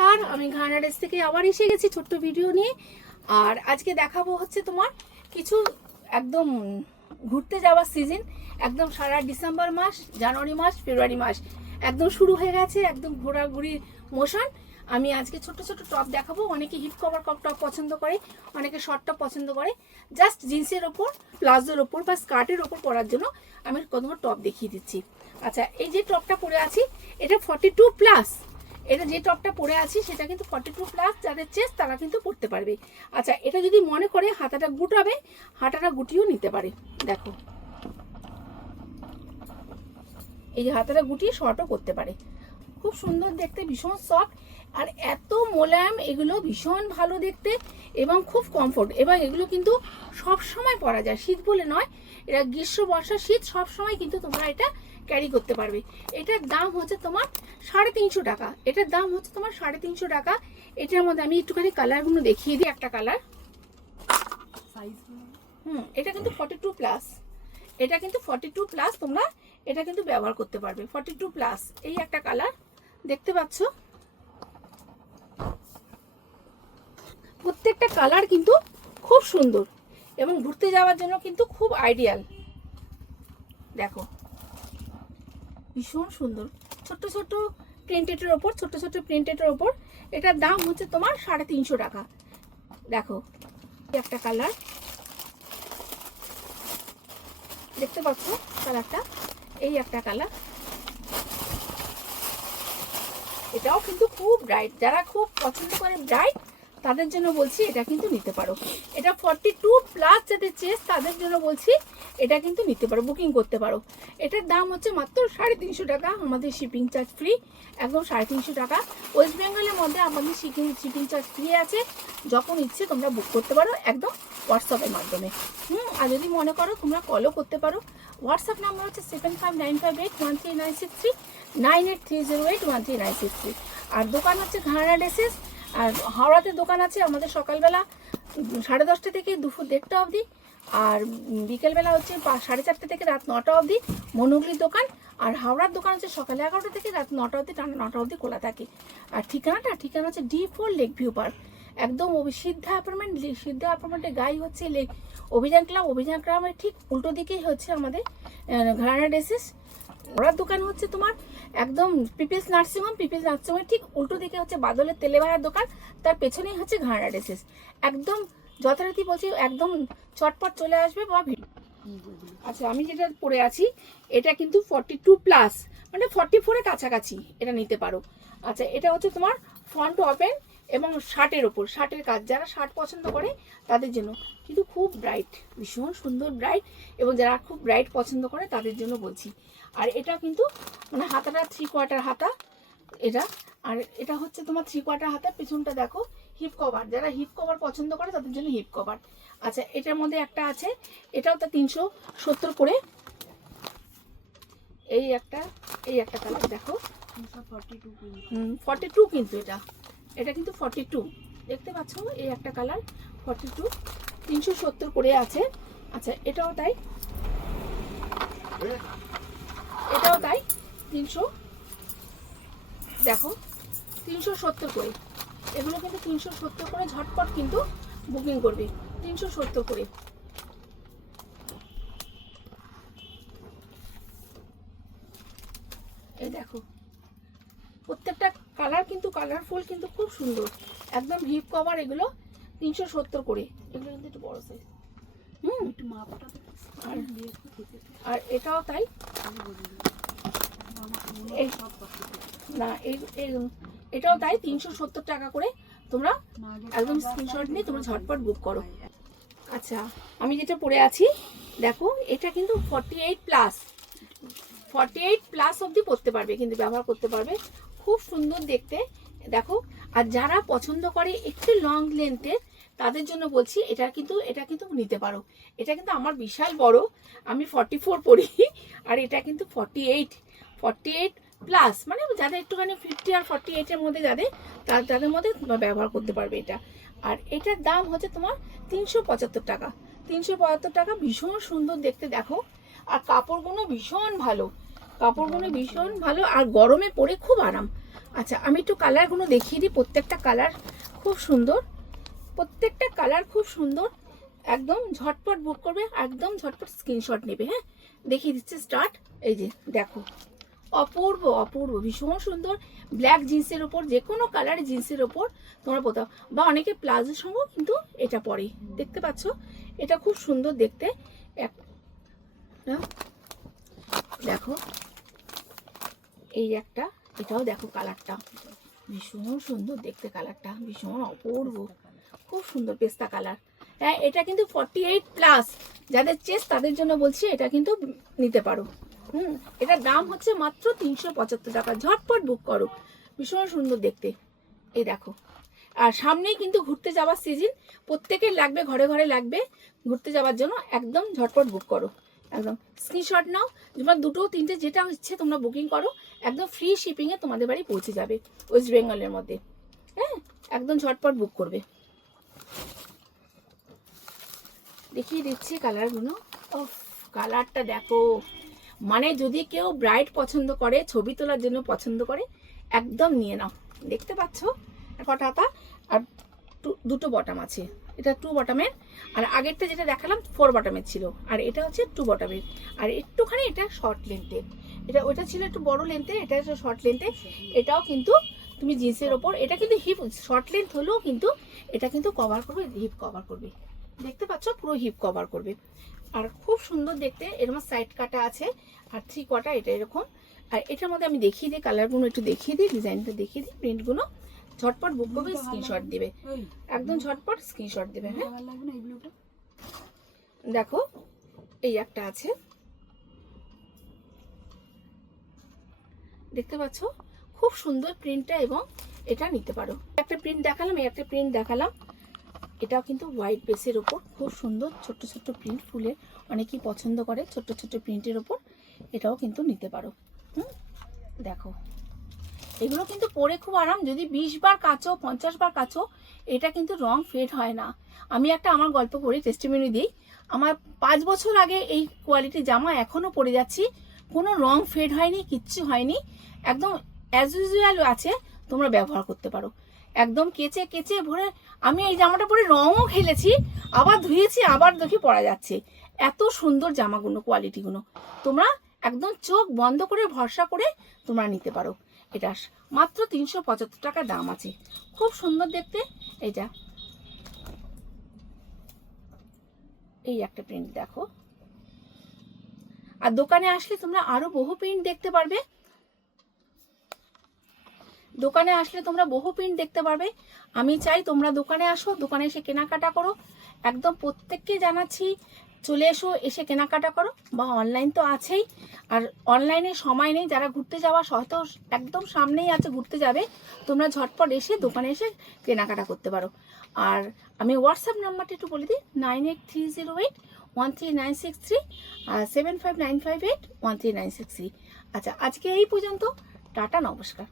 নমস্কার, আমি Ghana dress থেকে আবার এসে গেছি ছোট্ট ভিডিও নিয়ে। আর আজকে দেখাবো হচ্ছে তোমার কিছু একদম ঘুরতে যাওয়ার সিজন। একদম সারা ডিসেম্বর মাস, জানুয়ারি মাস, ফেব্রুয়ারি মাস একদম শুরু হয়ে গেছে, একদম ঘোরাঘুরির মোশন। আমি আজকে ছোট ছোট টপ দেখাবো। অনেকে হিপ কভার টপ পছন্দ করে, অনেকে শর্ট টপ পছন্দ করে। জাস্ট জিন্সের ওপর, প্লাজোর ওপর বা স্কার্টের ওপর পরার জন্য আমি কোনো টপ দেখিয়ে দিচ্ছি। আচ্ছা, এই যে টপটা পরে আছি এটা 42+। এটা যে টপটা পরে আছি সেটা কিন্তু 42+। যাদের চেস্ট তারা কিন্তু পরতে পারবে। আচ্ছা, এটা যদি মনে করে হাতাটা গুটাবে, হাতাটা গুটিয়েও নিতে পারে। দেখো, এই যে হাতাটা গুটিয়ে শর্টও করতে পারে। খুব সুন্দর দেখতে, ভীষণ সফট আর এত মোলায়েম, এগুলো ভীষণ ভালো দেখতে এবং খুব কমফোর্ট। এবং এগুলো কিন্তু সব সময় পরা যায়, শীত বলে নয়। এটা গ্রীষ্ম, বর্ষা, শীত সব সময় কিন্তু তোমরা এটা ক্যারি করতে পারবে। এটার দাম হচ্ছে তোমার 350 টাকা। এটার দাম হচ্ছে তোমার 350 টাকা। এটার মধ্যে আমি একটুখানি কালারগুলো দেখিয়ে দিই। একটা কালার, এটা কিন্তু 42+। এটা কিন্তু 42+। তোমরা এটা কিন্তু ব্যবহার করতে পারবে। 42+। এই একটা কালার দেখতে পাচ্ছ। প্রত্যেকটা কালার কিন্তু খুব সুন্দর এবং ঘুরতে যাওয়ার জন্য কিন্তু খুব আইডিয়াল। দেখো, ভীষণ সুন্দর। ছোট্ট ছোট্ট প্রিন্টেডের ওপর, ছোট্ট ছোট্ট প্রিন্টেডের ওপর এটার দাম হচ্ছে তোমার 350 টাকা। দেখো, একটা কালার দেখতে পাচ্ছ, কালারটা এই একটা কালার। এটাও কিন্তু খুব ব্রাইট। যারা খুব পছন্দ করে ব্রাইট তাদের জন্য বলছি এটা কিন্তু নিতে পারো। এটা 42+ যাদের চেস্ট তাদের জন্য বলছি এটা কিন্তু নিতে পারো, বুকিং করতে পারো। এটার দাম হচ্ছে মাত্র 350 টাকা। আমাদের শিপিং চার্জ ফ্রি, একদম 350 টাকা। ওয়েস্ট বেঙ্গলের মধ্যে আমাদের শিপিং চার্জ ফ্রি আছে। যখন ইচ্ছে তোমরা বুক করতে পারো, একদম হোয়াটসঅ্যাপের মাধ্যমে। আর যদি মনে করো তোমরা কলও করতে পারো। হোয়াটসঅ্যাপ নাম্বার হচ্ছে 7595813963, 9830813963। আর দোকান হচ্ছে ঘানা ড্রেসেস। আর হাওড়াতে দোকান আছে আমাদের সকালবেলা 10:30 থেকে দুপুর 1:30 অবধি। আর বিকেলবেলা হচ্ছে 4:30 থেকে রাত 9টা অবধি মনুগুলির দোকান। আর হাওড়ার দোকান হচ্ছে সকাল 11টা থেকে রাত 9টা অবধি, টানা 9টা অবধি খোলা থাকে। আর ঠিকানা হচ্ছে D4 লেক ভিউ পার্ক, একদম সিদ্ধা অ্যাপার্টমেন্ট। সিদ্ধা অ্যাপার্টমেন্টের গাই হচ্ছে লেক অভিযান ক্লাব। অভিযান ক্লাবের ঠিক উল্টো দিকেই হচ্ছে আমাদের ঘানা ড্রেসেস। ওরার দোকান হচ্ছে তোমার একদম পিপিএস নার্সিংহোম। পিপিএস নার্সিংহোমের ঠিক উল্টো দিকে হচ্ছে বাদলের তেলে ভাজার দোকান, তার পেছনেই হচ্ছে ঘানা ড্রেসেস। একদম যথারীতি বলছি, একদম চটপট চলে আসবে বা ভিড়। আচ্ছা, আমি যেটা পরে আছি এটা কিন্তু 42+, মানে 44-এর কাছাকাছি এটা নিতে পারো। আচ্ছা, এটা হচ্ছে তোমার ফ্রন্ট ওপেন এবং শার্টের ওপর, শার্টের কাজ। যারা শার্ট পছন্দ করে তাদের জন্য কিন্তু খুব ব্রাইট, ভীষণ সুন্দর ব্রাইট। এবং যারা খুব ব্রাইট পছন্দ করে তাদের জন্য বলছি। আর এটা কিন্তু মানে হাতাটা 3/4 হাতা এটা। আর এটা হচ্ছে তোমার 3/4 হাতা। পেছনটা দেখো, হিপ কভার। যারা হিপ কভার পছন্দ করে তাদের জন্য হিপ কভার। আচ্ছা, এটার মধ্যে একটা আছে, এটাও তো 370 করে। এই একটা কালার দেখো, 42 কিন্তু এটা কিন্তু 42 দেখতে পাচ্ছ। এই একটা কালার 42, 370 করে আছে। আচ্ছা, এটাও তাই 300, দেখো 370 করে। এগুলো কিন্তু 370 করে, ঝটপট কিন্তু বুকিং করবে। 370 করে। এই দেখো, প্রত্যেকটা কালার কিন্তু কালারফুল, কিন্তু খুব সুন্দর, একদম হিপ কভার। এগুলো 370 করে। এগুলো কিন্তু একটু বড় সাইজ। আর এটাও তাই না, এটাও তাই 370 টাকা করে। তোমরা একদম স্ক্রিনশট নিয়ে তোমরা ঝটপট বুক করো। আচ্ছা, আমি যেটা পরে আছি দেখো, এটা কিন্তু 48+ অবধি পরতে পারবে, কিন্তু ব্যবহার করতে পারবে। খুব সুন্দর দেখতে দেখো। আর যারা পছন্দ করে একটু লং লেন্থের তাদের জন্য বলছি এটা কিন্তু নিতে পারো। এটা কিন্তু আমার বিশাল বড়, আমি 44 পরি। আর এটা কিন্তু 48+, মানে যাদের একটুখানি 50 আর 48-এর মধ্যে তাদের মধ্যে ব্যবহার করতে পারবে এটা। আর এটার দাম হচ্ছে তোমার 375 টাকা। 375 টাকা। ভীষণ সুন্দর দেখতে দেখো। আর কাপড়গুলো ভীষণ ভালো, আর গরমে পরে খুব আরাম। আচ্ছা আমি একটু কালারগুলো দেখিয়ে দিই। প্রত্যেকটা কালার খুব সুন্দর, প্রত্যেকটা কালার খুব সুন্দর। একদম ঝটপট বুক করবে, একদম ঝটপট স্ক্রিনশট নেবে। হ্যাঁ, দেখিয়ে দিচ্ছে স্টার্ট। এই যে দেখো, অপূর্ব অপূর্ব, ভীষণ সুন্দর। ব্ল্যাক জিন্সের ওপর, যে কোনো কালারের জিন্সের ওপর তোমরা পোতাও, বা অনেকে প্লাজোর সঙ্গেও কিন্তু এটা পরে, দেখতে পাচ্ছ? এটা খুব সুন্দর দেখতে। দেখো এই একটা, এটাও দেখো কালারটা ভীষণ সুন্দর দেখতে, কালারটা ভীষণ অপূর্ব, খুব সুন্দর পেস্তা কালার। হ্যাঁ, এটা কিন্তু 48+, যাদের চেস্ট তাদের জন্য বলছি, এটা কিন্তু নিতে পারো। এটার দাম হচ্ছে মাত্র 375 টাকা। ঝটপট বুক করো, ভীষণ সুন্দর দেখতে। এই দেখো, আর সামনেই কিন্তু ঘুরতে যাওয়ার সিজন, প্রত্যেকের লাগবে, ঘরে ঘরে লাগবে ঘুরতে যাওয়ার জন্য। একদম ঝটপট বুক করো, একদম স্ক্রিনশট নাও। তোমরা 2, 3 যেটা ইচ্ছে তোমরা বুকিং করো, একদম ফ্রি শিপিংয়ে তোমাদের বাড়ি পৌঁছে যাবে ওয়েস্ট বেঙ্গলের মধ্যে। হ্যাঁ, একদম ঝটপট বুক করবে। দেখিয়ে দিচ্ছি কালারগুলো। ও, কালারটা দেখো, মানে যদি কেউ ব্রাইট পছন্দ করে, ছবি তোলার জন্য পছন্দ করে, একদম নিয়ে নাও। দেখতে পাচ্ছ কটা হাতা, আর দুটো বটম আছে। এটা 2 বটমের, আর আগেরটা যেটা দেখালাম 4 বটমের ছিল, আর এটা হচ্ছে 2 বটমের, আর একটুখানি এটা শর্ট লেন্থের। এটা ওটা ছিল একটু বড় লেন্থের, এটা হচ্ছে শর্ট লেন্থের। এটাও কিন্তু তুমি জিন্সের ওপর, এটা কিন্তু হিপ শর্ট লেন্থ হলেও কিন্তু এটা কিন্তু কভার করবে, হিপ কভার করবে। দেখতে পাচ্ছ, পুরো হিপ কভার করবে, আর খুব সুন্দর দেখতে। এর মধ্যে সাইড কাটা আছে, আর 3 কোয়ার্টার এটা এরকম। আর এটার মধ্যে আমি দেখিয়ে দিই কালারগুলো, একটু দেখিয়ে দিই, ডিজাইনটা দেখিয়ে দিই, প্রিন্টগুলো। ঝটপট বুক করবে, স্ক্রিনশট দিবে, একদম ঝটপট স্ক্রিনশট দেবে। হ্যাঁ, দেখো এই একটা আছে, দেখতে পাচ্ছ, খুব সুন্দর প্রিন্টটা, এবং এটা নিতে পারো। একটা প্রিন্ট দেখালাম, এই একটা প্রিন্ট দেখালাম। এটাও কিন্তু হোয়াইট বেসের ওপর, খুব সুন্দর ছোট্ট ছোট্ট প্রিন্ট, ফুলের অনেকেই পছন্দ করে ছোট্ট ছোট্ট প্রিন্টের ওপর, এটাও কিন্তু নিতে পারো। দেখো, এগুলো কিন্তু পরে খুব আরাম। যদি 20 বার কাচো, 50 বার কাচো, এটা কিন্তু রং ফেড হয় না। আমি একটা আমার গল্প করি, টেস্টিমনি দিই। আমার 5 বছর আগে এই কোয়ালিটির জামা এখনো পরে যাচ্ছি, কোনো রং ফেড হয়নি, কিচ্ছু হয়নি, একদম অ্যাজ ইউজুয়াল আছে, তোমরা ব্যবহার করতে পারো। একদম কেচে কেচে ভরে, আমি এই জামাটা পরে রঙও খেলেছি, আবার ধুয়েছি, আবার দেখি পরা যাচ্ছে। এত সুন্দর জামাগুলো, কোয়ালিটিগুলো তোমরা একদম চোখ বন্ধ করে ভরসা করে তোমরা নিতে পারো। এটা মাত্র 375 টাকা দাম আছে, খুব সুন্দর দেখতে। এটা এই একটা প্রিন্ট দেখো, আর দোকানে আসলে তোমরা আরো বহু প্রিন্ট দেখতে পারবে। দোকানে আসলে তোমরা বহু প্রিন্ট দেখতে পারবে। আমি চাই তোমরা দোকানে আসো, দোকানে এসে কেনাকাটা করো। একদম প্রত্যেককে জানাচ্ছি, চলে এসো, এসে কেনাকাটা করো। বা অনলাইন তো আছেই, আর অনলাইনে সময় নেই, যারা ঘুরতে যাওয়া হয়তো একদম সামনেই আছে, ঘুরতে যাবে, তোমরা ঝটপট এসে দোকানে এসে কেনাকাটা করতে পারো। আর আমি হোয়াটসঅ্যাপ নাম্বারটা একটু বলে দিই, 9830813963 আর 7595813963। আচ্ছা, আজকে এই পর্যন্ত। টাটা, নমস্কার।